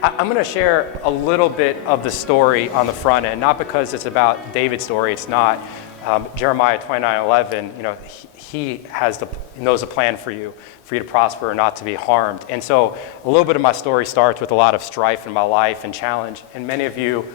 I'm going to share a little bit of the story on the front end, not because it's about David's story. It's not. Jeremiah 29:11. He knows a plan for you to prosper and not to be harmed. And so, a little bit of my story starts with a lot of strife in my life and challenge. And many of you,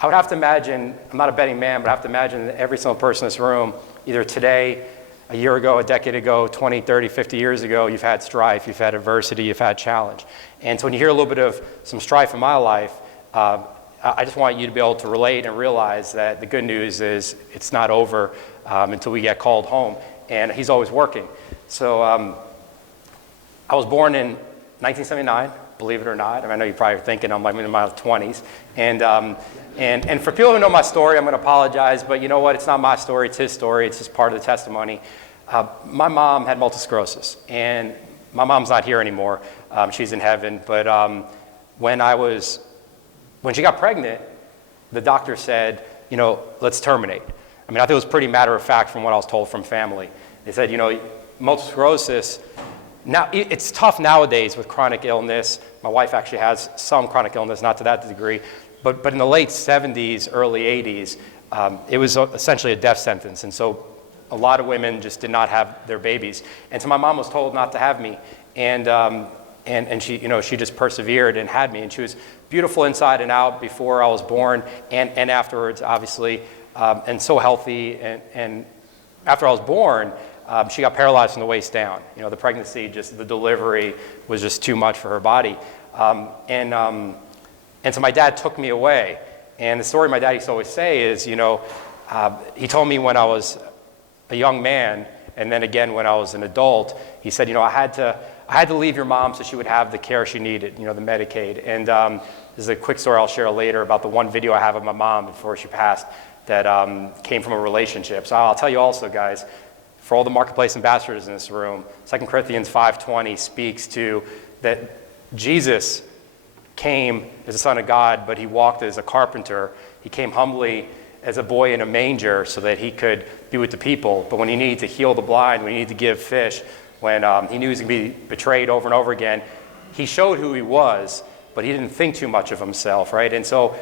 I would have to imagine. I'm not a betting man, but I have to imagine that every single person in this room, either today, a year ago, a decade ago, 20, 30, 50 years ago, you've had strife, you've had adversity, you've had challenge. And so when you hear a little bit of some strife in my life, I just want you to be able to relate and realize that the good news is it's not over until we get called home. And he's always working. So I was born in 1979, believe it or not. I know you're probably thinking I'm like in my 20s. And for people who know my story, I'm going to apologize, but you know what? It's not my story, it's his story. It's just part of the testimony. My mom had multiple sclerosis, and my mom's not here anymore. She's in heaven. But when she got pregnant, the doctor said, let's terminate. I think it was pretty matter of fact from what I was told from family. They said, multiple sclerosis, now it's tough nowadays with chronic illness. My wife actually has some chronic illness, not to that degree. But in the late 70s, early 80s, it was essentially a death sentence. And so a lot of women just did not have their babies. And so my mom was told not to have me. And she, she just persevered and had me. And she was beautiful inside and out before I was born and afterwards, obviously, and so healthy. And after I was born, she got paralyzed from the waist down. The pregnancy, the delivery was just too much for her body. And so my dad took me away. And the story my dad used to always say is, he told me when I was a young man, and then again when I was an adult, he said, I had to leave your mom so she would have the care she needed, the Medicaid. And this is a quick story I'll share later about the one video I have of my mom before she passed that came from a relationship. So I'll tell you also, guys, for all the marketplace ambassadors in this room, 2 Corinthians 5:20 speaks to that Jesus came as the Son of God, but he walked as a carpenter. He came humbly as a boy in a manger so that he could be with the people. But when he needed to heal the blind, when he needed to give fish, when he knew he was going to be betrayed over and over again, he showed who he was, but he didn't think too much of himself, right? And so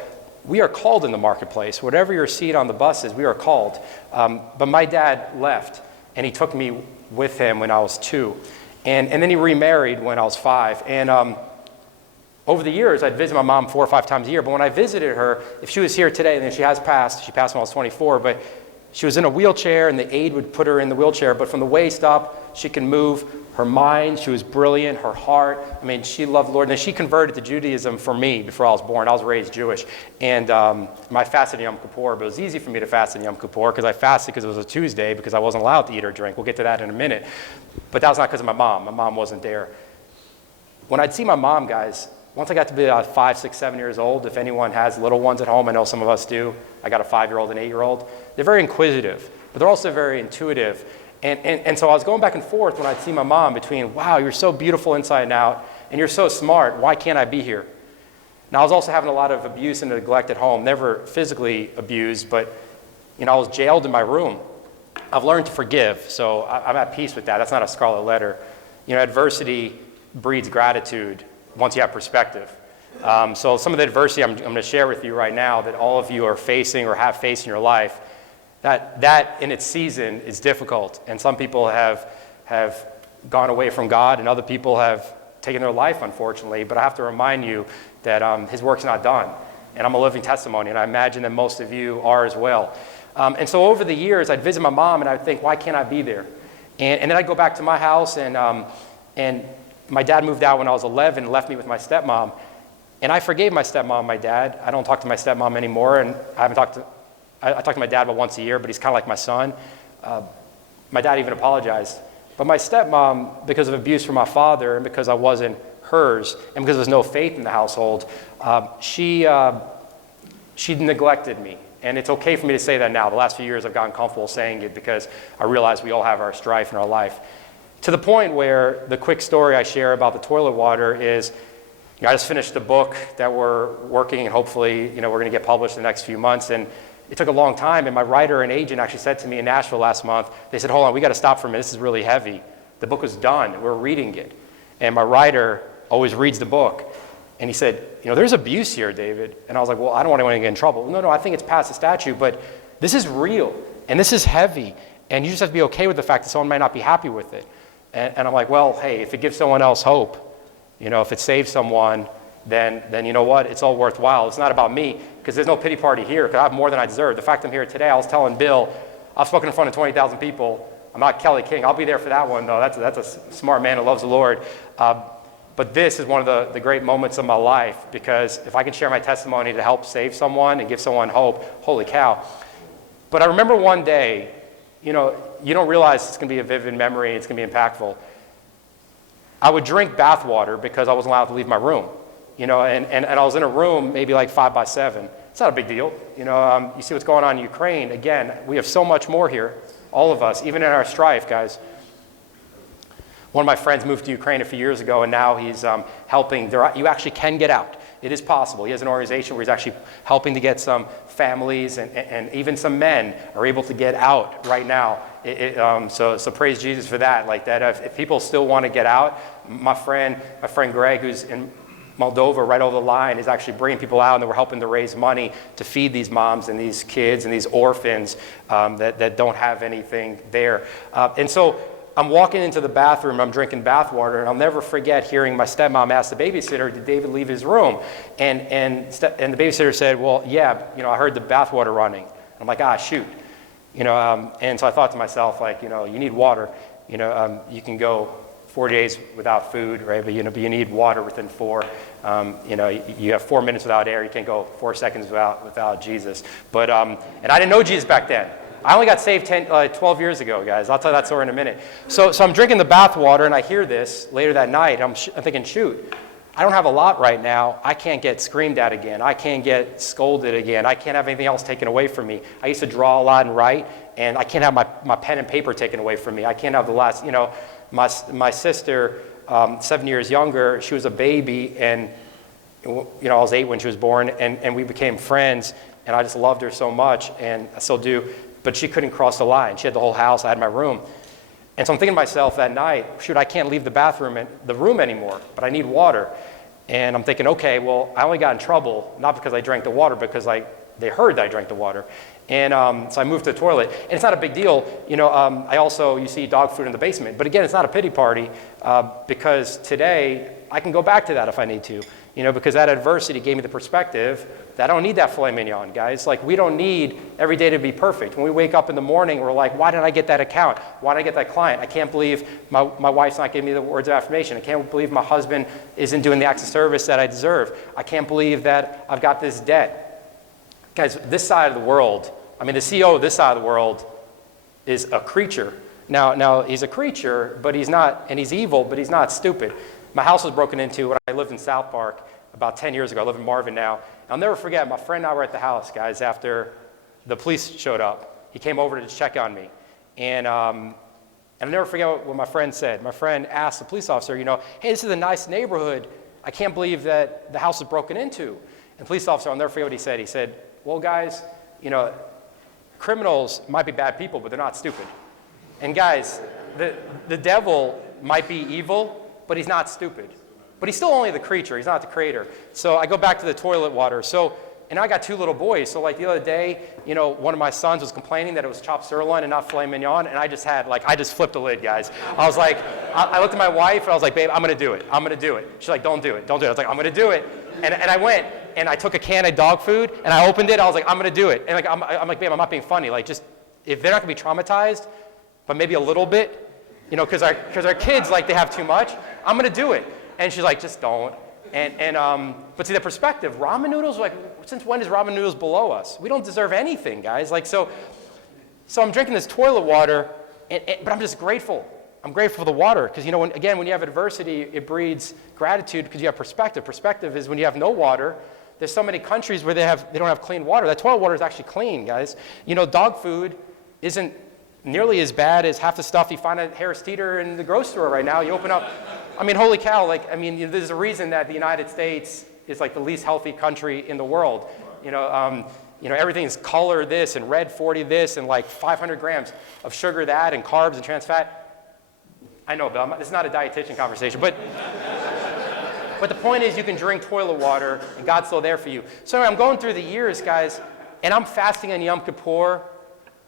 we are called in the marketplace. Whatever your seat on the bus is, we are called. But my dad left, and he took me with him when I was 2. And then he remarried when I was 5. And over the years, I'd visit my mom 4 or 5 times a year. But when I visited her, if she was here today, and then she passed when I was 24, but she was in a wheelchair, and the aide would put her in the wheelchair. But from the waist up, she can move. Her mind, she was brilliant. Her heart, she loved the Lord. And then she converted to Judaism for me before I was born. I was raised Jewish. And I fasted in Yom Kippur, but it was easy for me to fast in Yom Kippur because I fasted because it was a Tuesday because I wasn't allowed to eat or drink. We'll get to that in a minute. But that was not because of my mom. My mom wasn't there. When I'd see my mom, guys, once I got to be 5, 6, 7 years old, if anyone has little ones at home, I know some of us do. I got a 5-year-old and 8-year-old. They're very inquisitive, but they're also very intuitive. And so I was going back and forth when I'd see my mom between, wow, you're so beautiful inside and out, and you're so smart. Why can't I be here? Now, I was also having a lot of abuse and neglect at home, never physically abused, but I was jailed in my room. I've learned to forgive, so I'm at peace with that. That's not a scarlet letter. Adversity breeds gratitude once you have perspective. So some of the adversity I'm going to share with you right now that all of you are facing or have faced in your life, that in its season is difficult. And some people have gone away from God, and other people have taken their life, unfortunately. But I have to remind you that his work's not done. And I'm a living testimony, and I imagine that most of you are as well. And so over the years, I'd visit my mom, and I'd think, why can't I be there? And then I'd go back to my house, and my dad moved out when I was 11 and left me with my stepmom. And I forgave my stepmom and my dad. I don't talk to my stepmom anymore, and I talk to my dad about once a year, but he's kind of like my son. My dad even apologized. But my stepmom, because of abuse from my father and because I wasn't hers and because there was no faith in the household, she neglected me. And it's okay for me to say that now. The last few years I've gotten comfortable saying it because I realize we all have our strife in our life. To the point where the quick story I share about the toilet water is, I just finished a book that we're working, and hopefully, we're going to get published in the next few months. And it took a long time, and my writer and agent actually said to me in Nashville last month, they said, hold on, we got to stop for a minute. This is really heavy. The book was done. We're reading it. And my writer always reads the book. And he said, there's abuse here, David. And I was like, well, I don't want anyone to get in trouble. No, I think it's past the statute, but this is real, and this is heavy, and you just have to be okay with the fact that someone might not be happy with it. And I'm like, well, hey, if it gives someone else hope, if it saves someone, then you know what? It's all worthwhile. It's not about me, because there's no pity party here, because I have more than I deserve. The fact I'm here today, I was telling Bill, I've spoken in front of 20,000 people. I'm not Kelly King. I'll be there for that one, though. That's a smart man who loves the Lord. But this is one of the great moments of my life, because if I can share my testimony to help save someone and give someone hope, holy cow. But I remember one day, you don't realize it's going to be a vivid memory, it's going to be impactful. I would drink bath water because I wasn't allowed to leave my room, and I was in a room maybe like 5 by 7. It's not a big deal. You see what's going on in Ukraine. Again, we have so much more here, all of us, even in our strife, guys. One of my friends moved to Ukraine a few years ago, and now he's helping. You actually can get out. It is possible. He has an organization where he's actually helping to get some families and even some men are able to get out right now. So praise Jesus for that. Like that, if people still want to get out, my friend Greg, who's in Moldova, right over the line, is actually bringing people out, and we're helping to raise money to feed these moms and these kids and these orphans that don't have anything there. And so I'm walking into the bathroom, I'm drinking bath water, and I'll never forget hearing my stepmom ask the babysitter, did David leave his room? And the babysitter said, well, yeah, I heard the bath water running. I'm like, shoot. And so I thought to myself, like, you need water. You can go 4 days without food, right? But you need water within 4. You have 4 minutes without air. You can't go 4 seconds without Jesus. But and I didn't know Jesus back then. I only got saved 12 years ago, guys. I'll tell you that story in a minute. So I'm drinking the bath water, and I hear this later that night. I'm thinking, shoot, I don't have a lot right now. I can't get screamed at again. I can't get scolded again. I can't have anything else taken away from me. I used to draw a lot and write, and I can't have my pen and paper taken away from me. I can't have the last, my sister, 7 years younger, she was a baby, and I was 8 when she was born, and we became friends, and I just loved her so much, and I still do. But she couldn't cross the line. She had the whole house. I had my room. And so I'm thinking to myself that night, shoot, I can't leave the room anymore, but I need water. And I'm thinking, okay, well, I only got in trouble, not because I drank the water, because they heard that I drank the water. And so I moved to the toilet. And it's not a big deal. I also, you see dog food in the basement. But again, it's not a pity party, because today I can go back to that if I need to. Because that adversity gave me the perspective that I don't need that filet mignon, guys. Like, we don't need every day to be perfect. When we wake up in the morning, we're like, why didn't I get that account? Why didn't I get that client? I can't believe my wife's not giving me the words of affirmation. I can't believe my husband isn't doing the acts of service that I deserve. I can't believe that I've got this debt. Guys, this side of the world, the CEO of this side of the world is a creature. Now he's a creature, but he's not, and he's evil, but he's not stupid. My house was broken into when I lived in South Park about 10 years ago. I live in Marvin now. I'll never forget, my friend and I were at the house, guys, after the police showed up. He came over to check on me. And I'll never forget what my friend said. My friend asked the police officer, hey, this is a nice neighborhood. I can't believe that the house was broken into. And the police officer, I'll never forget what he said. He said, well, guys, criminals might be bad people, but they're not stupid. And guys, the devil might be evil, but he's not stupid. But he's still only the creature. He's not the creator. So I go back to the toilet water. And I got 2 little boys. So like the other day, one of my sons was complaining that it was chopped sirloin and not filet mignon. And I just flipped the lid, guys. I was like, I looked at my wife and I was like, babe, I'm going to do it. I'm going to do it. She's like, don't do it. Don't do it. I was like, I'm going to do it. And I went and I took a can of dog food and I opened it. I was like, I'm going to do it. And I'm like, babe, I'm not being funny. Like, just, if they're not going to be traumatized, but maybe a little bit, because our kids, like, they have too much, I'm going to do it. And she's like, just don't. But see, the perspective, ramen noodles, like, since when is ramen noodles below us? We don't deserve anything, guys. Like, so I'm drinking this toilet water, but I'm just grateful. I'm grateful for the water, because, when you have adversity, it breeds gratitude because you have perspective. Perspective is when you have no water. There's so many countries where they don't have clean water. That toilet water is actually clean, guys. Dog food isn't nearly as bad as half the stuff you find at Harris Teeter in the grocery store right now. You open up, holy cow, there's a reason that the United States is like the least healthy country in the world. Everything's color this and red 40 this and like 500 grams of sugar that and carbs and trans fat. I know, Bill, this is not a dietitian conversation, but But the point is, you can drink toilet water, and God's still there for you. So anyway, I'm going through the years, guys, and I'm fasting on Yom Kippur,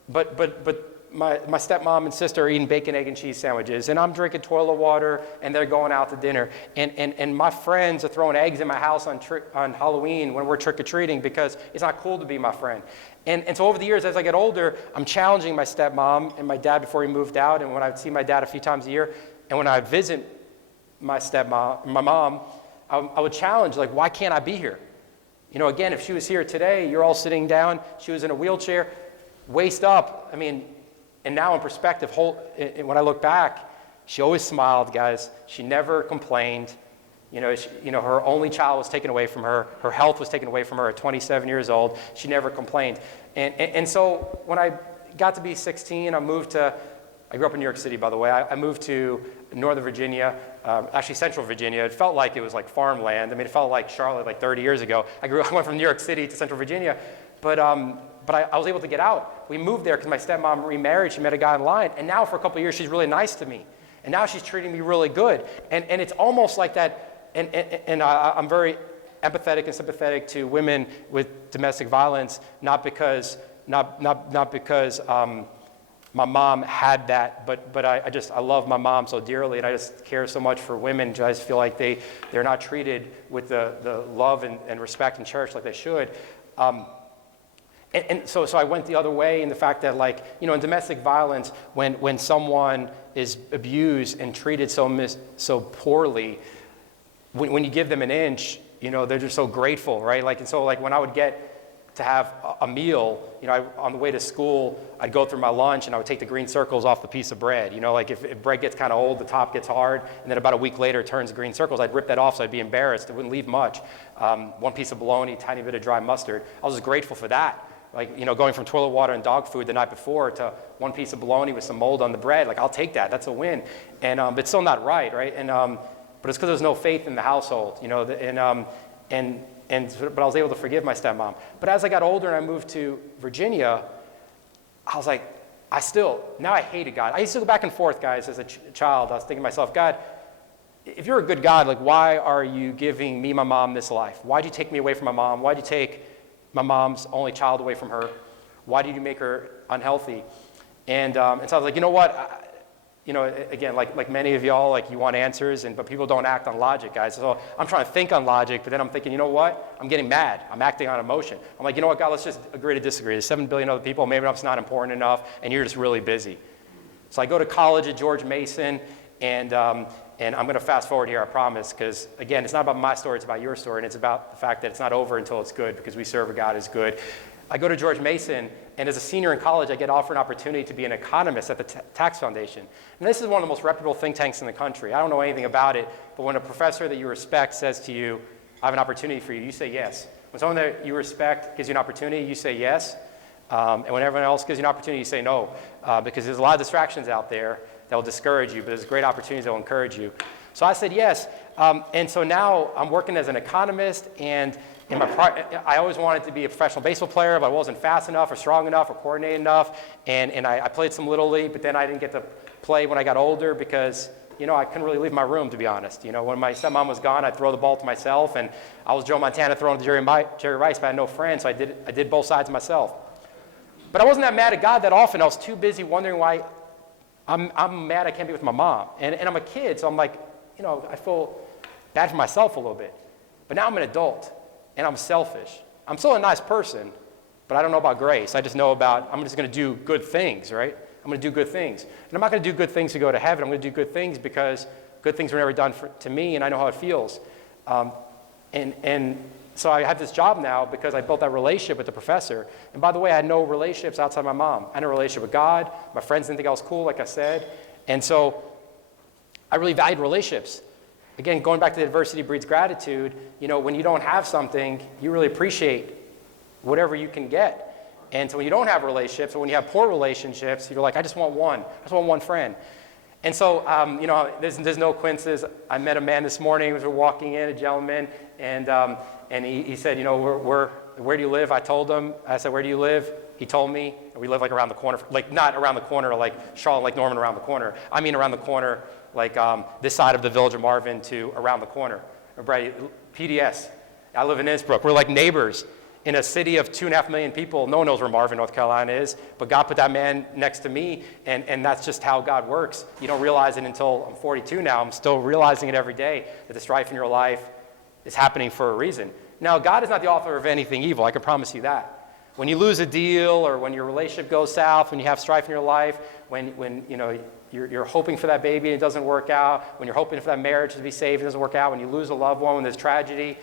but my stepmom and sister are eating bacon, egg, and cheese sandwiches, and I'm drinking toilet water, and they're going out to dinner. And my friends are throwing eggs in my house on Halloween when we're trick-or-treating because it's not cool to be my friend. And so over the years, as I get older, I'm challenging my stepmom and my dad before he moved out, and when I would see my dad a few times a year, and when I would visit my mom, I would challenge, like, why can't I be here? You know, again, if she was here today, you're all sitting down, she was in a wheelchair, waist up. I mean, and now in perspective, when I look back, she always smiled, guys. She never complained. You know, her only child was taken away from her. Her health was taken away from her at 27 years old. She never complained. And so when I got to be 16, I grew up in New York City, by the way. I moved to Northern Virginia, actually Central Virginia. It felt like it was like farmland. I mean, it felt like Charlotte like 30 years ago. I went from New York City to Central Virginia, but I was able to get out. We moved there because my stepmom remarried. She met a guy online, and now for a couple of years, she's really nice to me. And now she's treating me really good. And it's almost like that, and I'm very empathetic and sympathetic to women with domestic violence, not because my mom had that, but I love my mom so dearly, and I just care so much for women. I just feel like they're not treated with the love and respect in church like they should. And so I went the other way in the fact that, like, you know, in domestic violence, when someone is abused and treated so poorly, when you give them an inch, you know, they're just so grateful, right? Like, and so, like, when I would get to have a meal, you know, on the way to school, I'd go through my lunch and I would take the green circles off the piece of bread. You know, like if bread gets kind of old, the top gets hard, and then about a week later it turns green circles, I'd rip that off so I'd be embarrassed. It wouldn't leave much. One piece of bologna, tiny bit of dry mustard. I was just grateful for that. Like, you know, going from toilet water and dog food the night before to one piece of bologna with some mold on the bread, like, I'll take that. That's a win. And but it's still not right? And but it's because there's no faith in the household, you know. But I was able to forgive my stepmom. But as I got older and I moved to Virginia, I was like, now I hated God. I used to go back and forth, guys, as a child. I was thinking to myself, God, if you're a good God, like, why are you giving me, my mom, this life? Why'd you take me away from my mom? Why'd you take my mom's only child away from her? Why did you make her unhealthy? And so I was like, you know what? You know, again, like many of y'all, like, you want answers, but people don't act on logic, guys. So I'm trying to think on logic, but then I'm thinking, you know what? I'm getting mad. I'm acting on emotion. I'm like, you know what, God, let's just agree to disagree. There's 7 billion other people. Maybe it's not important enough, and you're just really busy. So I go to college at George Mason, and I'm going to fast forward here, I promise, because, again, it's not about my story, it's about your story, and it's about the fact that it's not over until it's good, because we serve a God who's good. I go to George Mason, and as a senior in college, I get offered an opportunity to be an economist at the Tax Foundation. And this is one of the most reputable think tanks in the country. I don't know anything about it, but when a professor that you respect says to you, I have an opportunity for you, you say yes. When someone that you respect gives you an opportunity, you say yes. And when everyone else gives you an opportunity, you say no, because there's a lot of distractions out there that will discourage you, but there's great opportunities that will encourage you. So I said yes, and so now I'm working as an economist, and I always wanted to be a professional baseball player, but I wasn't fast enough or strong enough or coordinated enough, and I played some Little League, but then I didn't get to play when I got older because, you know, I couldn't really leave my room, to be honest. You know, when my stepmom was gone, I'd throw the ball to myself, and I was Joe Montana throwing to Jerry Rice, but I had no friends, so I did both sides myself. But I wasn't that mad at God that often. I was too busy wondering why I'm mad I can't be with my mom. And I'm a kid, so I'm like, you know, I feel bad for myself a little bit. But now I'm an adult, and I'm selfish. I'm still a nice person, but I don't know about grace. I just know about, I'm just going to do good things, right? I'm going to do good things. And I'm not going to do good things to go to heaven. I'm going to do good things because good things were never done to me, and I know how it feels. And so I have this job now because I built that relationship with the professor. And by the way, I had no relationships outside my mom. I had a relationship with God. My friends didn't think I was cool, like I said. And so I really valued relationships. Again, going back to the adversity breeds gratitude, you know, when you don't have something, you really appreciate whatever you can get. And so when you don't have relationships, or when you have poor relationships, you're like, I just want one friend. And so, you know, there's no coincidence. I met a man this morning. We were walking in, a gentleman, and he said, you know, where do you live? I told him. I said, where do you live? He told me. We live like around the corner, like not around the corner, like Charlotte, like Norman around the corner. I mean around the corner, like this side of the village of Marvin to around the corner. Brady, PDS. I live in Innsbruck. We're like neighbors in a city of 2.5 million people. No one knows where Marvin, North Carolina is, but God put that man next to me, and that's just how God works. You don't realize it until I'm 42 now. I'm still realizing it every day, that the strife in your life is happening for a reason. Now, God is not the author of anything evil. I can promise you that. When you lose a deal, or when your relationship goes south, when you have strife in your life, when you know you're hoping for that baby and it doesn't work out, when you're hoping for that marriage to be saved and it doesn't work out, when you lose a loved one, when there's tragedy,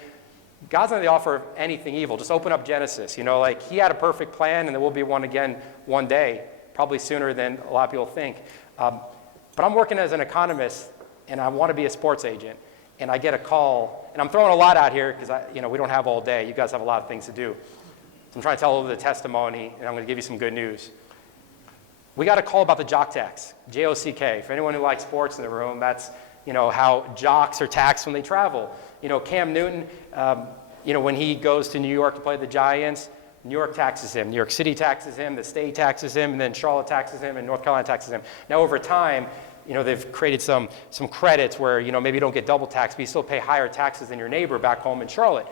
God's not the author of anything evil. Just open up Genesis. You know, like he had a perfect plan, and there will be one again one day, probably sooner than a lot of people think. But I'm working as an economist, and I want to be a sports agent. And I get a call, and I'm throwing a lot out here because we don't have all day. You guys have a lot of things to do. So I'm trying to tell over the testimony, and I'm going to give you some good news. We got a call about the jock tax, J-O-C-K. For anyone who likes sports in the room, that's how jocks are taxed when they travel. Cam Newton, when he goes to New York to play the Giants, New York taxes him, New York City taxes him, the state taxes him, and then Charlotte taxes him, and North Carolina taxes him. Now over time, they've created some credits where, maybe you don't get double taxed, but you still pay higher taxes than your neighbor back home in Charlotte.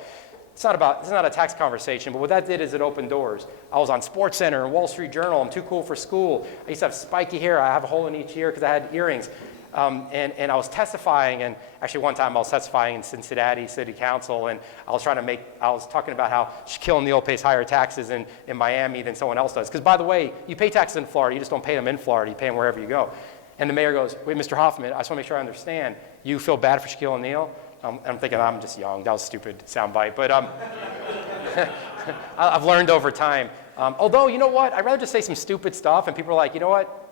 It's not a tax conversation, but what that did is it opened doors. I was on SportsCenter and Wall Street Journal. I'm too cool for school. I used to have spiky hair. I have a hole in each ear because I had earrings. And I was testifying, and actually one time I was testifying in Cincinnati City Council, and I was talking about how Shaquille O'Neal pays higher taxes in Miami than someone else does. Because by the way, you pay taxes in Florida, you just don't pay them in Florida, you pay them wherever you go. And the mayor goes, wait, Mr. Hoffman, I just want to make sure I understand. You feel bad for Shaquille O'Neal? I'm thinking, I'm just young. That was a stupid soundbite. But I've learned over time. Although, you know what? I'd rather just say some stupid stuff, and people are like, you know what?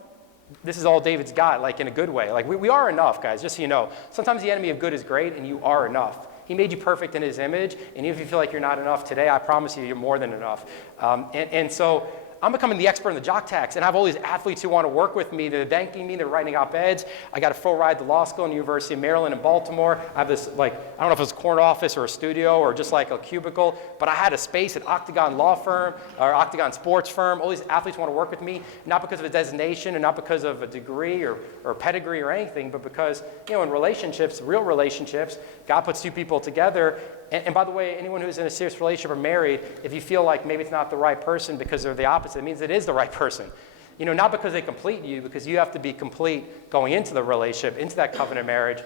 This is all David's got, like in a good way. Like we are enough, guys, just so you know. Sometimes the enemy of good is great, and you are enough. He made you perfect in his image, and even if you feel like you're not enough today, I promise you, you're more than enough. And so I'm becoming the expert in the jock tax, and I have all these athletes who want to work with me. They're thanking me. They're writing op-eds. I got a full ride to law school in the University of Maryland in Baltimore. I have this, I don't know if it's a corner office or a studio or just like a cubicle, but I had a space at Octagon Law Firm or Octagon Sports Firm. All these athletes want to work with me, not because of a designation and not because of a degree or pedigree or anything, but because, in relationships, real relationships, God puts two people together. And by the way, anyone who's in a serious relationship or married, if you feel like maybe it's not the right person because they're the opposite, it means it is the right person. Not because they complete you, because you have to be complete going into the relationship, into that covenant marriage,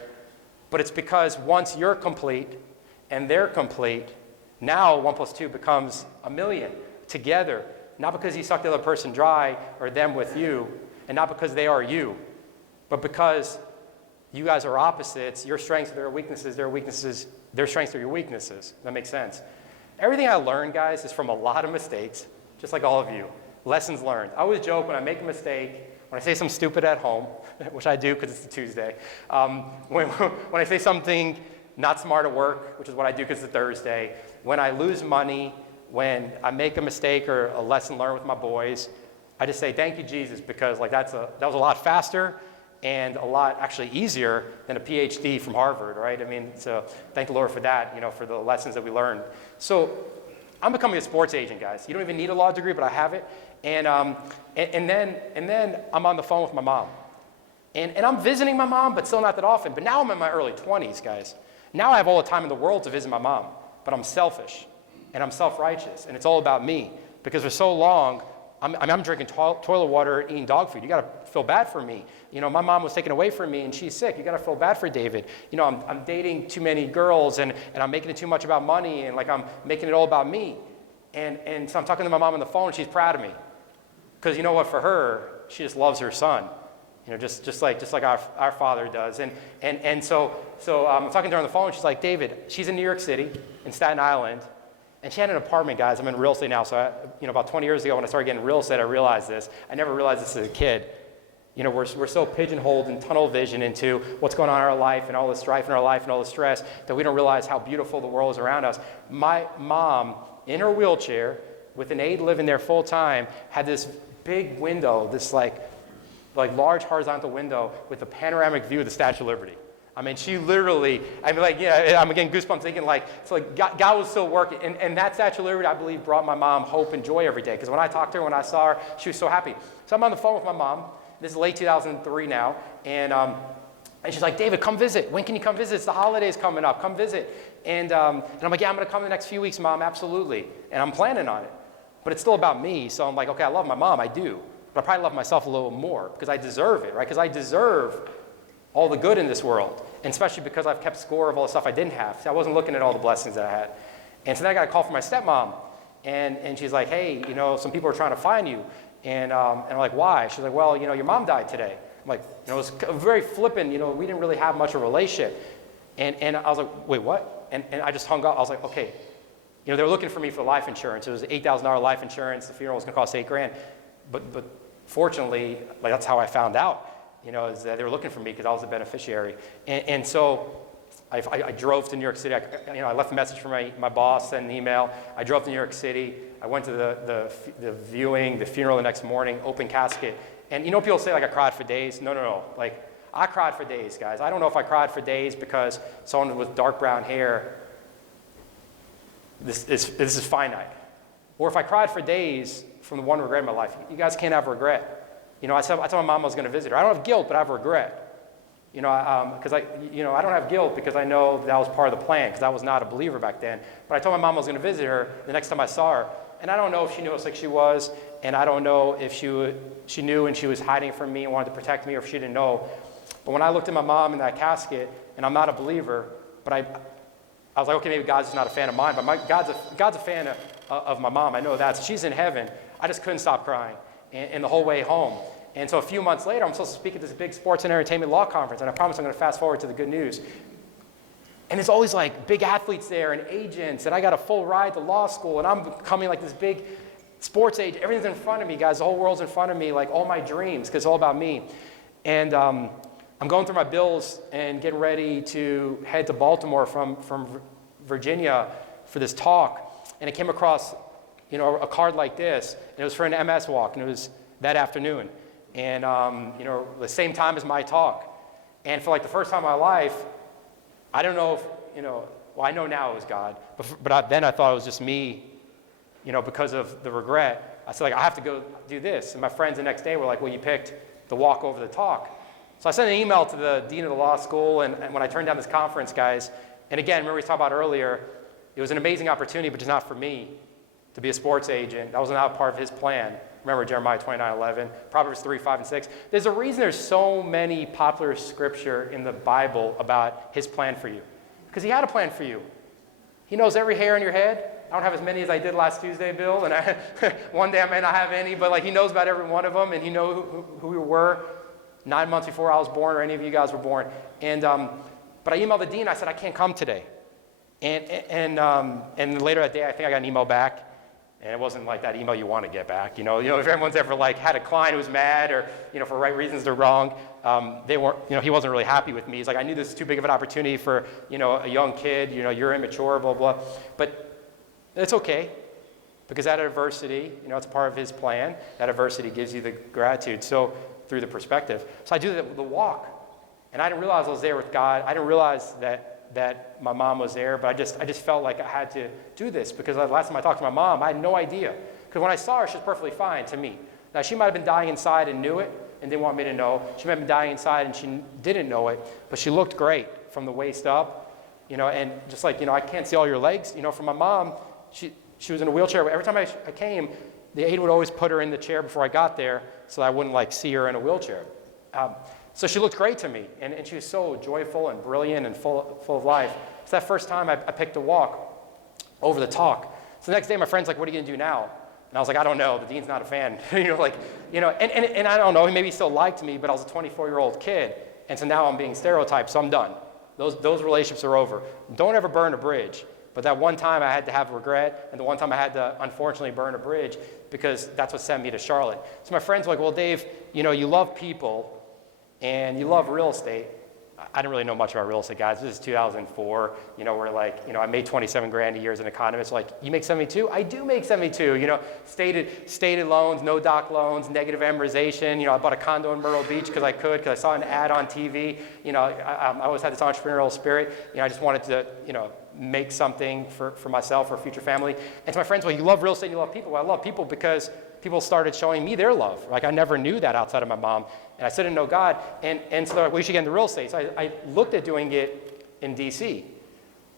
but it's because once you're complete and they're complete, now 1 + 2 becomes 1,000,000 together. Not because you suck the other person dry or them with you, and not because they are you, but because you guys are opposites. Your strengths are their weaknesses, their strengths are your weaknesses. That makes sense. Everything I learned, guys, is from a lot of mistakes, just like all of you. Lessons learned. I always joke when I make a mistake, when I say something stupid at home, which I do because it's a Tuesday, when I say something not smart at work, which is what I do because it's a Thursday, when I lose money, when I make a mistake or a lesson learned with my boys, I just say, thank you, Jesus, because that was a lot faster and a lot actually easier than a PhD from Harvard, right? So thank the Lord for that, for the lessons that we learned. So I'm becoming a sports agent, guys. You don't even need a law degree, but I have it. And then I'm on the phone with my mom. And I'm visiting my mom, but still not that often. But now I'm in my early 20s, guys. Now I have all the time in the world to visit my mom, but I'm selfish and I'm self-righteous, and it's all about me. Because for so long, I'm drinking toilet water and eating dog food. You got to feel bad for me. My mom was taken away from me, and she's sick. You got to feel bad for David. I'm dating too many girls, and I'm making it too much about money, and I'm making it all about me. And so I'm talking to my mom on the phone, and she's proud of me. Because you know what? For her, she just loves her son. Just like our father does. And so I'm talking to her on the phone, and she's like, David, she's in New York City, in Staten Island. And she had an apartment, guys. I'm in real estate now, so about 20 years ago when I started getting real estate, I realized this. I never realized this as a kid. We're so pigeonholed and tunnel vision into what's going on in our life and all the strife in our life and all the stress that we don't realize how beautiful the world is around us. My mom, in her wheelchair, with an aide living there full time, had this big window, this like large horizontal window with a panoramic view of the Statue of Liberty. She literally, I'm getting goosebumps thinking God was still working. And that Statue of Liberty, I believe, brought my mom hope and joy every day. Because when I talked to her, when I saw her, she was so happy. So I'm on the phone with my mom. This is late 2003 now. And And she's like, David, come visit. When can you come visit? It's the holidays coming up. Come visit. And I'm like, yeah, I'm going to come in the next few weeks, Mom, absolutely. And I'm planning on it. But it's still about me. So I'm like, okay, I love my mom, I do. But I probably love myself a little more because I deserve it, right? Because I deserve all the good in this world. And especially because I've kept score of all the stuff I didn't have. So I wasn't looking at all the blessings that I had. And so then I got a call from my stepmom. And she's like, hey, some people are trying to find you. And I'm like, why? She's like, well, your mom died today. I'm like, it was very flippant. We didn't really have much of a relationship. And I was like, wait, what? And I just hung up. I was like, okay. They were looking for me for life insurance. It was $8,000 life insurance. The funeral was going to cost $8,000. But fortunately, that's how I found out. Is that they were looking for me because I was the beneficiary. And so I drove to New York City. I left a message for my boss, sent an email. I drove to New York City. I went to the viewing, the funeral the next morning, open casket. And people say I cried for days. No. I cried for days, guys. I don't know if I cried for days because someone with dark brown hair, this is finite. Or if I cried for days from the one regret in my life. You guys can't have regret. I told my mom I was going to visit her. I don't have guilt, but I have regret. Because I don't have guilt because I know that was part of the plan because I was not a believer back then. But I told my mom I was going to visit her the next time I saw her. And I don't know if she knew how sick she was, and I don't know if she knew and she was hiding from me and wanted to protect me, or if she didn't know. But when I looked at my mom in that casket, and I'm not a believer, but I was like, okay, maybe God's just not a fan of mine, but God's a fan of my mom. I know that. So she's in heaven. I just couldn't stop crying, and the whole way home. And so a few months later, I'm supposed to speak at this big sports and entertainment law conference, and I promise I'm going to fast forward to the good news. And there's always big athletes there and agents, and I got a full ride to law school, and I'm becoming this big sports age. Everything's in front of me, guys. The whole world's in front of me, all my dreams, because it's all about me. And I'm going through my bills and getting ready to head to Baltimore from Virginia for this talk. And I came across, a card like this, and it was for an MS walk, and it was that afternoon. And, the same time as my talk. And for the first time in my life, I don't know if, I know now it was God, but then I thought it was just me, because of the regret. I said, I have to go do this. And my friends the next day were like, well, you picked the walk over the talk. So I sent an email to the dean of the law school, and when I turned down this conference, guys, and again, remember we talked about earlier, it was an amazing opportunity, but just not for me to be a sports agent. That was not part of his plan. Remember Jeremiah 29:11, Proverbs 3, 5, and 6. There's a reason there's so many popular scripture in the Bible about his plan for you. Because he had a plan for you. He knows every hair on your head. I don't have as many as I did last Tuesday, Bill, and one day I may not have any, but he knows about every one of them, and he knows who we were 9 months before I was born or any of you guys were born. And but I emailed the dean. I said, I can't come today. And later that day, I think I got an email back. And it wasn't that email you want to get back. If everyone's ever had a client who's mad or, for right reasons they're wrong, they weren't, he wasn't really happy with me. He's like, I knew this was too big of an opportunity for, a young kid, you're immature, blah, blah. But it's okay because that adversity, it's a part of his plan. That adversity gives you the gratitude. So through the perspective. So I do the walk. And I didn't realize I was there with God. I didn't realize that my mom was there, but I just felt like I had to do this because the last time I talked to my mom, I had no idea. Because when I saw her, she was perfectly fine to me. Now, she might have been dying inside and knew it and didn't want me to know. She might have been dying inside and she didn't know it, but she looked great from the waist up, and just I can't see all your legs. For my mom, she was in a wheelchair. Every time I came, the aide would always put her in the chair before I got there so I wouldn't see her in a wheelchair. So she looked great to me, and she was so joyful and brilliant and full of life. It's that first time I picked a walk over the talk. So the next day, my friend's like, what are you going to do now? And I was like, I don't know. The dean's not a fan. And I don't know. He maybe still liked me, but I was a 24-year-old kid. And so now I'm being stereotyped, so I'm done. Those relationships are over. Don't ever burn a bridge. But that one time I had to have regret, and the one time I had to unfortunately burn a bridge because that's what sent me to Charlotte. So my friends were like, well, Dave, you love people, and you love real estate. I didn't really know much about real estate, guys. This is 2004. Where I made $27,000 a year as an economist. You make 72? I do make 72. Stated loans, no doc loans, negative amortization. I bought a condo in Myrtle Beach because I saw an ad on TV. I always had this entrepreneurial spirit. I just wanted to, make something for myself or future family. And to my friends, well, you love real estate, you love people. Well, I love people because people started showing me their love. Like I never knew that outside of my mom, and I still didn't know God. And so they're like, well, you should get into real estate. So I looked at doing it in DC.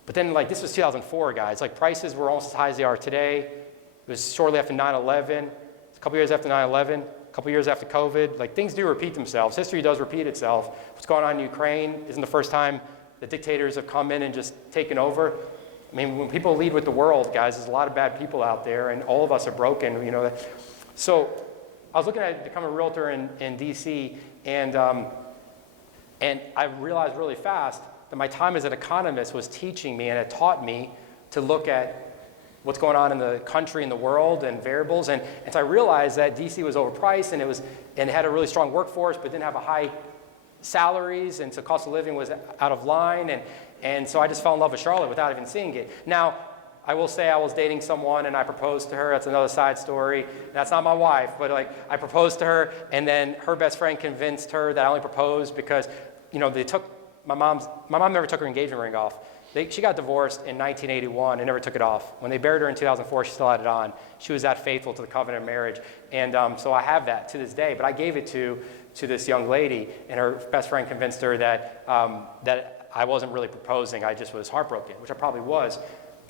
But then like this was 2004, guys. Like prices were almost as high as they are today. It was shortly after 9/11. A couple years after 9/11. A couple years after COVID. Like things do repeat themselves. History does repeat itself. What's going on in Ukraine isn't the first time the dictators have come in and just taken over. I mean, when people lead with the world, guys, there's a lot of bad people out there, and all of us are broken, you know. So I was looking at becoming a realtor in DC, and I realized really fast that my time as an economist was teaching me, and it taught me to look at what's going on in the country and the world and variables. And so I realized that DC was overpriced, and it had a really strong workforce, but didn't have a high salaries, and so cost of living was out of line, and so I just fell in love with Charlotte without even seeing it. Now, I will say I was dating someone and I proposed to her. That's another side story. That's not my wife, but like I proposed to her, and then her best friend convinced her that I only proposed because, you know, my mom never took her engagement ring off. She got divorced in 1981 and never took it off. When they buried her in 2004, she still had it on. She was that faithful to the covenant of marriage. And so I have that to this day, but I gave it to this young lady, and her best friend convinced her that I wasn't really proposing. I just was heartbroken, which I probably was.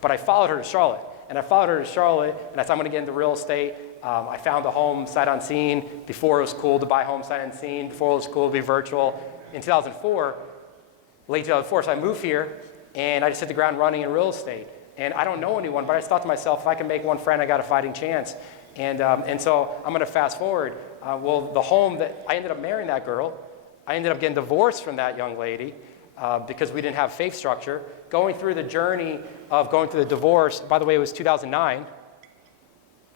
But I followed her to Charlotte. And I followed her to Charlotte, and I said, I'm going to get into real estate. I found a home sight unseen before it was cool to buy home sight unseen, before it was cool to be virtual. In 2004, late 2004, so I moved here, and I just hit the ground running in real estate. And I don't know anyone, but I just thought to myself, if I can make one friend, I got a fighting chance. And so I'm going to fast forward. Well, the home that I ended up marrying that girl, I ended up getting divorced from that young lady because we didn't have faith structure. Going through the journey of going through the divorce, by the way, it was 2009.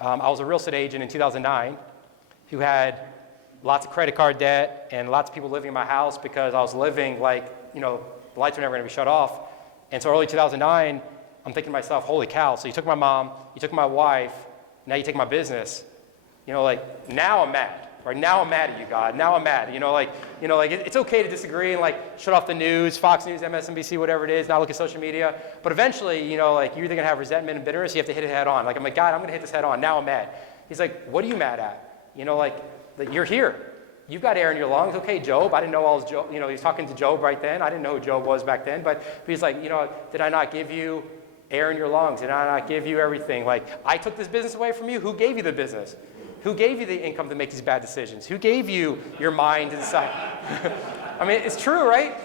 I was a real estate agent in 2009 who had lots of credit card debt and lots of people living in my house because I was living like, you know, the lights were never going to be shut off. And so early 2009, I'm thinking to myself, holy cow, so you took my mom, you took my wife, now you take my business. You know, like, now I'm mad. Right now I'm mad at you, God. Now I'm mad. It's okay to disagree and like shut off the news, Fox News, MSNBC, whatever it is, not look at social media. But eventually, you know, like you're either gonna have resentment and bitterness, you have to hit it head on. Like I'm like, God, I'm gonna hit this head on. Now I'm mad. He's like, what are you mad at? You know, like you're here. You've got air in your lungs. Okay, Job. I didn't know I was Job. You know, he's talking to Job right then. I didn't know who Job was back then. But he's like, you know, did I not give you air in your lungs? Did I not give you everything? Like I took this business away from you. Who gave you the business? Who gave you the income to make these bad decisions? Who gave you your mind and sight? I mean, it's true, right?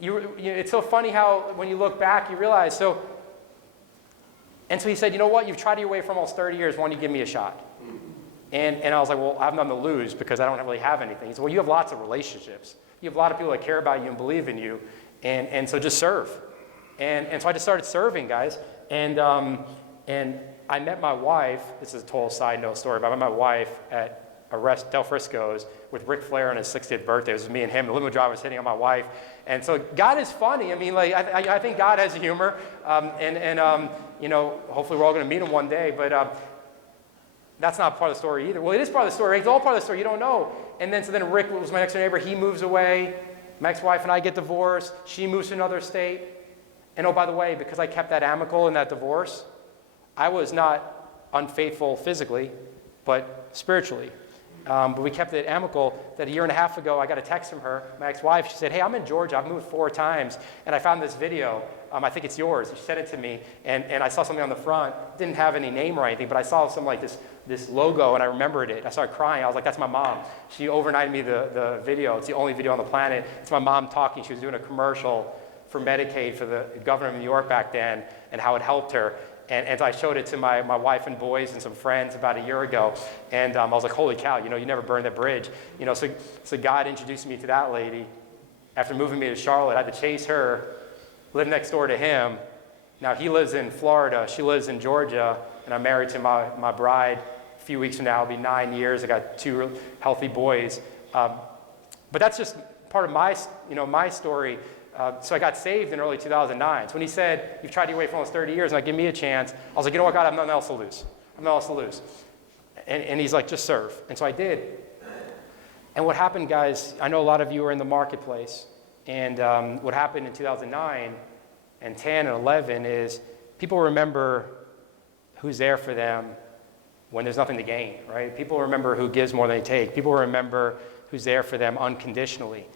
It's so funny how when you look back, you realize, and so he said, you know what? You've tried your way for almost 30 years. Why don't you give me a shot? And I was like, well, I have nothing to lose because I don't really have anything. He said, well, you have lots of relationships. You have a lot of people that care about you and believe in you. And so just serve. And so I just started serving, guys. And I met my wife, this is a total side note story, but I met my wife at Del Frisco's with Ric Flair on his 60th birthday. It was me and him. The limo driver was hitting on my wife. And so God is funny. I mean, like, I think God has humor. You know, hopefully we're all going to meet him one day. But that's not part of the story either. Well, it is part of the story. It's all part of the story. You don't know. And then Rick was my next door neighbor. He moves away. My ex-wife and I get divorced. She moves to another state. And oh, by the way, because I kept that amicable in that divorce, I was not unfaithful physically, but spiritually. But we kept it amicable. That a year and a half ago, I got a text from her, my ex-wife. She said, hey, I'm in Georgia. I've moved 4 times, and I found this video. I think it's yours. She sent it to me, and I saw something on the front. Didn't have any name or anything, but I saw something like this logo, and I remembered it. I started crying. I was like, that's my mom. She overnighted me the video. It's the only video on the planet. It's my mom talking. She was doing a commercial for Medicaid for the governor of New York back then, and how it helped her. And I showed it to my wife and boys and some friends about a year ago. And I was like, holy cow, you know, you never burned that bridge. You know, so God introduced me to that lady. After moving me to Charlotte, I had to chase her, live next door to him. Now he lives in Florida, she lives in Georgia, and I'm married to my bride. A few weeks from now, it'll be 9 years. I got 2 healthy boys. But that's just part of my story. So I got saved in early 2009. So when he said, you've tried your way for almost 30 years, and give me a chance, I was like, you know what, God, I have nothing else to lose. I have nothing else to lose. And he's like, just serve. And so I did. And what happened, guys, I know a lot of you are in the marketplace. And what happened in 2009 and 10 and 11 is people remember who's there for them when there's nothing to gain, right? People remember who gives more than they take. People remember who's there for them unconditionally.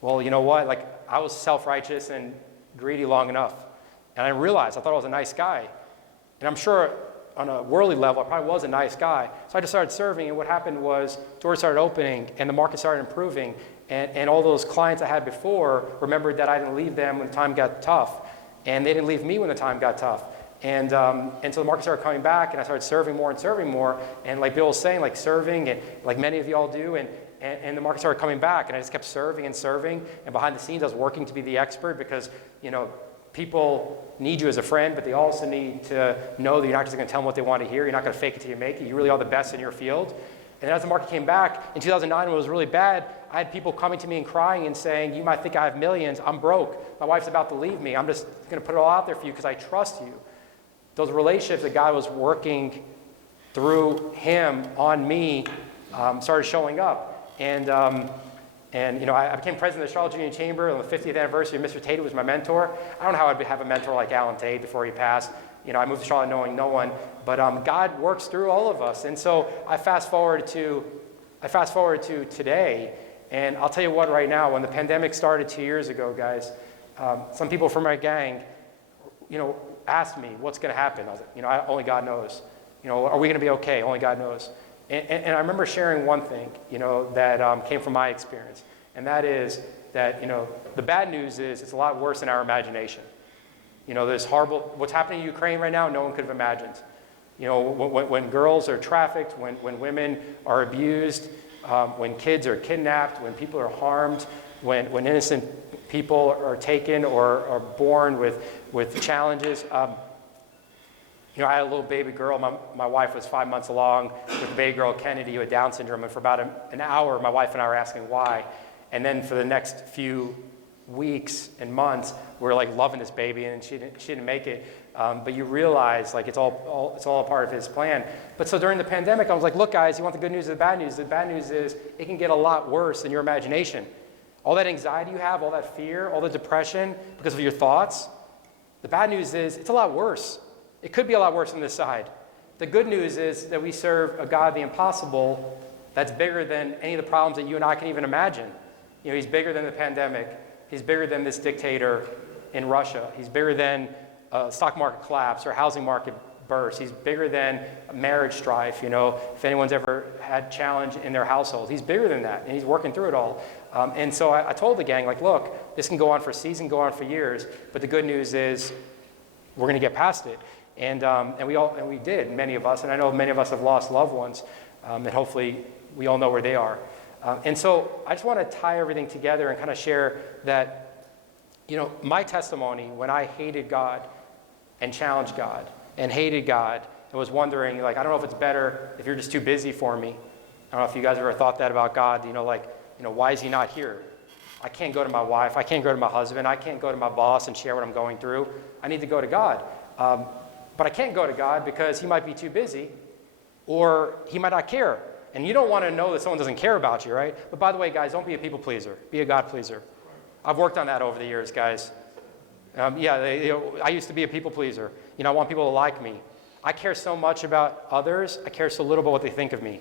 Well, you know what? Like, I was self-righteous and greedy long enough. And I realized I thought I was a nice guy. And I'm sure on a worldly level, I probably was a nice guy. So I just started serving, and what happened was doors started opening, and the market started improving. And all those clients I had before remembered that I didn't leave them when the time got tough. And they didn't leave me when the time got tough. And so the market started coming back, and I started serving more and serving more. And like Bill was saying, like serving, and like many of you all do, and the market started coming back, and I just kept serving and serving. And behind the scenes, I was working to be the expert because, you know, people need you as a friend, but they also need to know that you're not just going to tell them what they want to hear. You're not going to fake it till you make it. You really are the best in your field. And as the market came back, in 2009, when it was really bad, I had people coming to me and crying and saying, you might think I have millions. I'm broke. My wife's about to leave me. I'm just going to put it all out there for you because I trust you. Those relationships that God was working through him on me started showing up. And you know, I became president of the Charlotte Union Chamber on the 50th anniversary. Mr. Tate was my mentor. I don't know how I'd have a mentor like Alan Tate before he passed. You know, I moved to Charlotte knowing no one, but God works through all of us. And so I fast forward to today, and I'll tell you what, right now, when the pandemic started 2 years ago, guys, some people from my gang, you know, asked me what's going to happen. I was like, you know, only God knows. You know, are we going to be okay? Only God knows. And I remember sharing one thing, you know, that came from my experience, and that is that, you know, the bad news is it's a lot worse than our imagination. You know, there's horrible, what's happening in Ukraine right now, no one could have imagined. You know, when girls are trafficked, when women are abused, when kids are kidnapped, when people are harmed, when innocent people are taken or are born with challenges. You know, I had a little baby girl. My wife was 5 months along with baby girl Kennedy who had Down syndrome, and for about an hour, my wife and I were asking why. And then for the next few weeks and months, we were like loving this baby, and she didn't make it. But you realize like it's all a part of his plan. But so during the pandemic, I was like, look, guys, you want the good news or the bad news? The bad news is it can get a lot worse than your imagination. All that anxiety you have, all that fear, all the depression because of your thoughts. The bad news is it's a lot worse. It could be a lot worse on this side. The good news is that we serve a God of the impossible that's bigger than any of the problems that you and I can even imagine. You know, he's bigger than the pandemic. He's bigger than this dictator in Russia. He's bigger than a stock market collapse or housing market burst. He's bigger than marriage strife. You know, if anyone's ever had challenge in their household, he's bigger than that, and he's working through it all. And so I told the gang, like, look, this can go on for a season, go on for years, but the good news is we're going to get past it. And we did, many of us, and I know many of us have lost loved ones, and hopefully we all know where they are. And so I just want to tie everything together and kind of share that, you know, my testimony when I hated God and challenged God and hated God and was wondering, like, I don't know if it's better if you're just too busy for me. I don't know if you guys ever thought that about God, you know, like, you know, why is he not here? I can't go to my wife. I can't go to my husband. I can't go to my boss and share what I'm going through. I need to go to God. But I can't go to God because he might be too busy or he might not care. And you don't want to know that someone doesn't care about you, right? But by the way, guys, don't be a people pleaser. Be a God pleaser. I've worked on that over the years, guys. I used to be a people pleaser. You know, I want people to like me. I care so much about others. I care so little about what they think of me.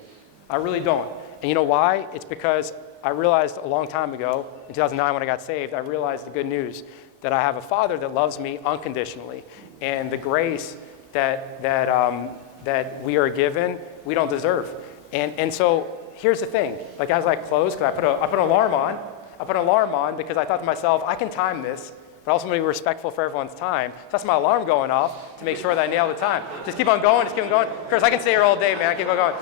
I really don't. And you know why? It's because I realized a long time ago, in 2009 when I got saved, I realized the good news that I have a Father that loves me unconditionally. And the grace that we are given, we don't deserve. And so here's the thing. Like as I close, because I put an alarm on. I put an alarm on because I thought to myself, I can time this, but I also want to be respectful for everyone's time. So that's my alarm going off to make sure that I nail the time. Just keep on going, just keep on going. Chris, I can stay here all day, man. I keep on going.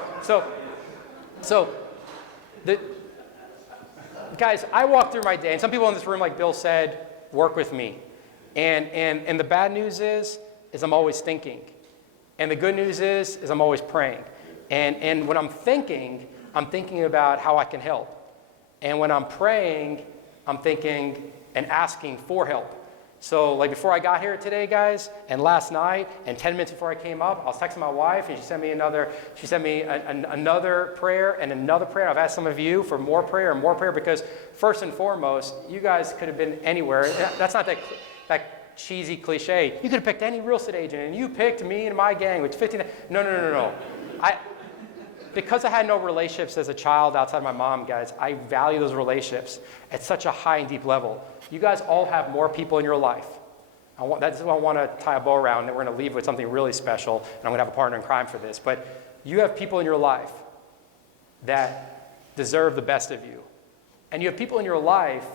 Guys, I walk through my day, and some people in this room, like Bill said, work with me. And the bad news is I'm always thinking. And the good news is I'm always praying. And when I'm thinking about how I can help. And when I'm praying, I'm thinking and asking for help. So like before I got here today, guys, and last night, and 10 minutes before I came up, I was texting my wife, and she sent me another prayer and another prayer. I've asked some of you for more prayer, because first and foremost, you guys could have been anywhere. That's not that cheesy cliche. You could have picked any real estate agent, and you picked me and my gang, which 15. No. because I had no relationships as a child outside my mom, guys, I value those relationships at such a high and deep level. You guys all have more people in your life. That's what I want to tie a bow around, and we're going to leave with something really special, and I'm going to have a partner in crime for this. But you have people in your life that deserve the best of you. And you have people in your life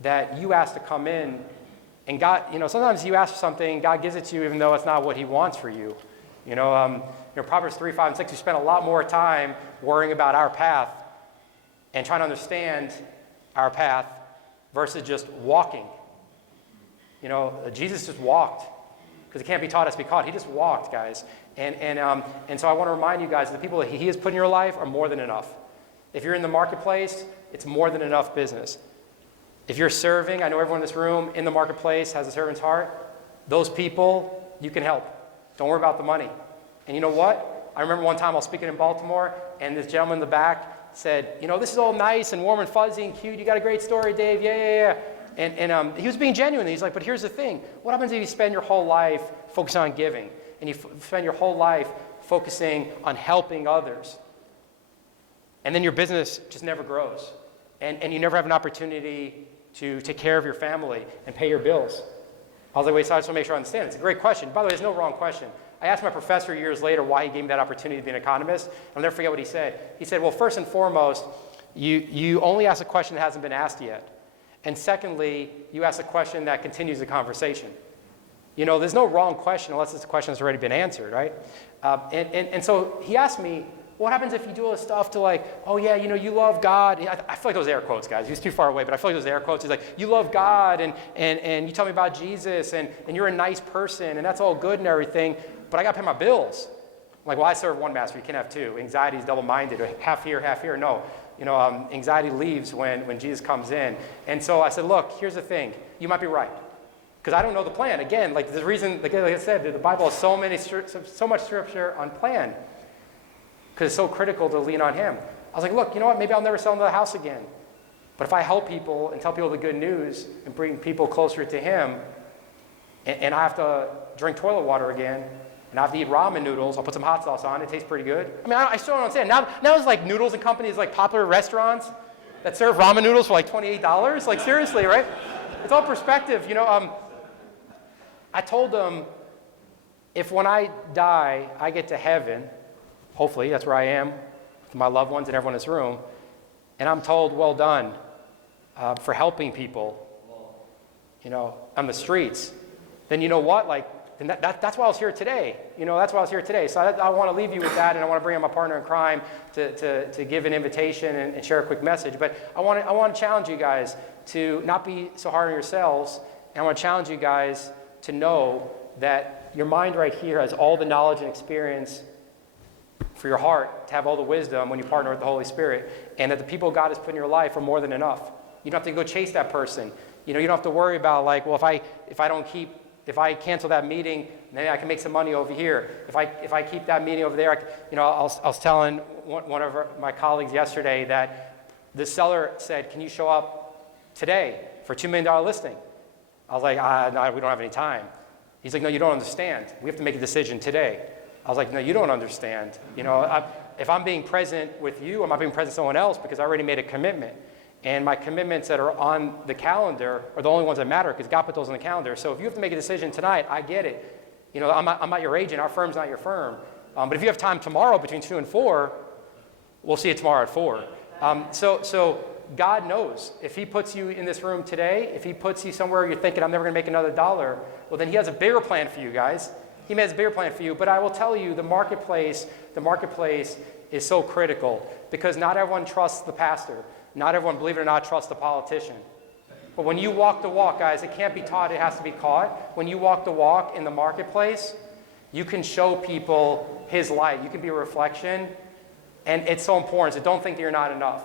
that you ask to come in, and God, sometimes you ask for something, God gives it to you even though it's not what he wants for you. Proverbs 3, 5, and 6, we spend a lot more time worrying about our path and trying to understand our path versus just walking. Jesus just walked because he can't be taught, has to be caught. He just walked, guys. And so I want to remind you guys, the people that he has put in your life are more than enough. If you're in the marketplace, it's more than enough business. If you're serving, I know everyone in this room in the marketplace has a servant's heart. Those people, you can help. Don't worry about the money. And you know what? I remember one time I was speaking in Baltimore, and this gentleman in the back said, this is all nice and warm and fuzzy and cute. You got a great story, Dave. Yeah. And he was being genuine. He's like, but here's the thing. What happens if you spend your whole life focusing on giving, and you spend your whole life focusing on helping others? And then your business just never grows. And you never have an opportunity to take care of your family and pay your bills. I was like, wait, so I just want to make sure I understand. It's a great question. By the way, there's no wrong question. I asked my professor years later why he gave me that opportunity to be an economist. I'll never forget what he said. He said, well, first and foremost, you only ask a question that hasn't been asked yet. And secondly, you ask a question that continues the conversation. There's no wrong question unless it's a question that's already been answered, right? And so he asked me, what happens if you do all this stuff to you love God? I feel like those air quotes, guys. He was too far away, but I feel like those air quotes. He's like, you love God, and you tell me about Jesus, and you're a nice person, and that's all good and everything, but I got to pay my bills. I'm like, well, I serve one master. You can't have two. Anxiety is double-minded. Half here, half here. No. Anxiety leaves when Jesus comes in. And so I said, look, here's the thing. You might be right. Because I don't know the plan. Again, the reason, like I said, the Bible has so much scripture on plan. Because it's so critical to lean on him. I was like, look, you know what? Maybe I'll never sell another house again. But if I help people and tell people the good news and bring people closer to him, and I have to drink toilet water again, and I have to eat ramen noodles, I'll put some hot sauce on, it tastes pretty good. I mean, I still don't understand. Now it's like noodles and companies, like popular restaurants that serve ramen noodles for like $28. Like seriously, right? It's all perspective. I told them, if when I die, I get to heaven, hopefully that's where I am with my loved ones and everyone in this room, and I'm told, well done for helping people, on the streets, then you know what? And that's why I was here today. That's why I was here today. So I want to leave you with that, and I want to bring in my partner in crime to give an invitation and share a quick message. But I want to challenge you guys to not be so hard on yourselves, and I want to challenge you guys to know that your mind right here has all the knowledge and experience for your heart to have all the wisdom when you partner with the Holy Spirit, and that the people God has put in your life are more than enough. You don't have to go chase that person. You don't have to worry about if I cancel that meeting, maybe I can make some money over here. If I keep that meeting over there, I was telling one of my colleagues yesterday that the seller said, "Can you show up today for a $2 million listing?" I was like, "No, we don't have any time." He's like, "No, you don't understand. We have to make a decision today." I was like, "No, you don't understand. If I'm being present with you, I'm not being present with someone else because I already made a commitment. And my commitments that are on the calendar are the only ones that matter because God put those on the calendar. So if you have to make a decision tonight, I get it. I'm not your agent. Our firm's not your firm. But if you have time tomorrow between 2 and 4, we'll see you tomorrow at 4. So God knows. If he puts you in this room today, if he puts you somewhere you're thinking, I'm never going to make another dollar, well, then he has a bigger plan for you guys. He has a bigger plan for you. But I will tell you, the marketplace is so critical because not everyone trusts the pastor. Not everyone, believe it or not, trusts the politician. But when you walk the walk, guys, it can't be taught, it has to be caught. When you walk the walk in the marketplace, you can show people his light. You can be a reflection. And it's so important. So don't think that you're not enough.